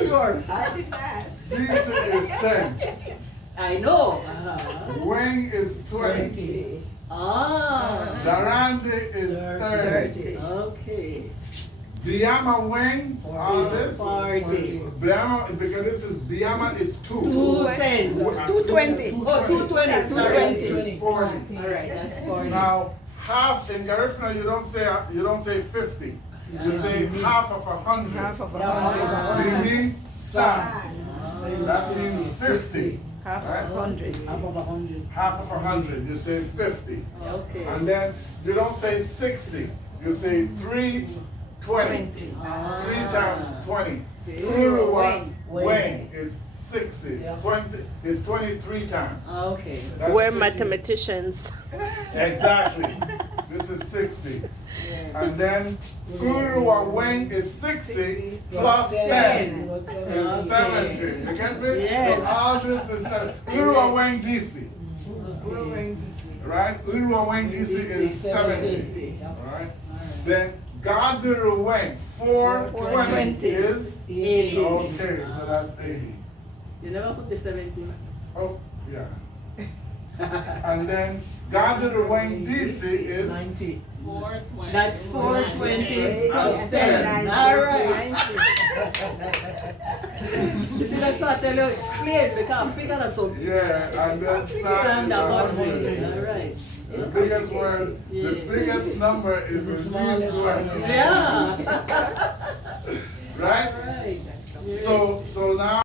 Sure. I didn't ask. DC is 10. I know. Wing is 20. 20. Ah. Darande is 30. 30. Okay. Biama Wing, all this. 40. Biama, because this is, Biama is 2. 210. 220. Oh, 220. Sorry. 220 is 40. All right, that's 40. Now, half in Garifuna, you don't say 50. You say half of 100. Half of 100. Meaning san. That means 50. Half right? of 100. Half of 100. Half of 100. You say 50. Okay. And then you don't say 60. You say 320. 3 times 20. Uruwa Wing is 60. Yeah. 20 is 23 times. Okay. That's We're 60. mathematicians. Exactly. This is 60. Yes. And then Uruwa Wing is 60 plus 10 is 70. You get me? Yes. So all this is 70. Uruwa Wing DC. Right? Uruwa Wing DC is 70. Alright? Then Gaduru Wing 420 is 80. okay, so that's 80. You never put the 70. Oh, yeah. And then Gaduru Wing DC is 90. 420. That's 420 plus 10. 10. All right. You see, that's what I tell you, explain, because figure that so. yeah, and then Sand sand is about 100. All right. The biggest word, the Yeah. biggest number is the least word. Yeah. Right? Right. So now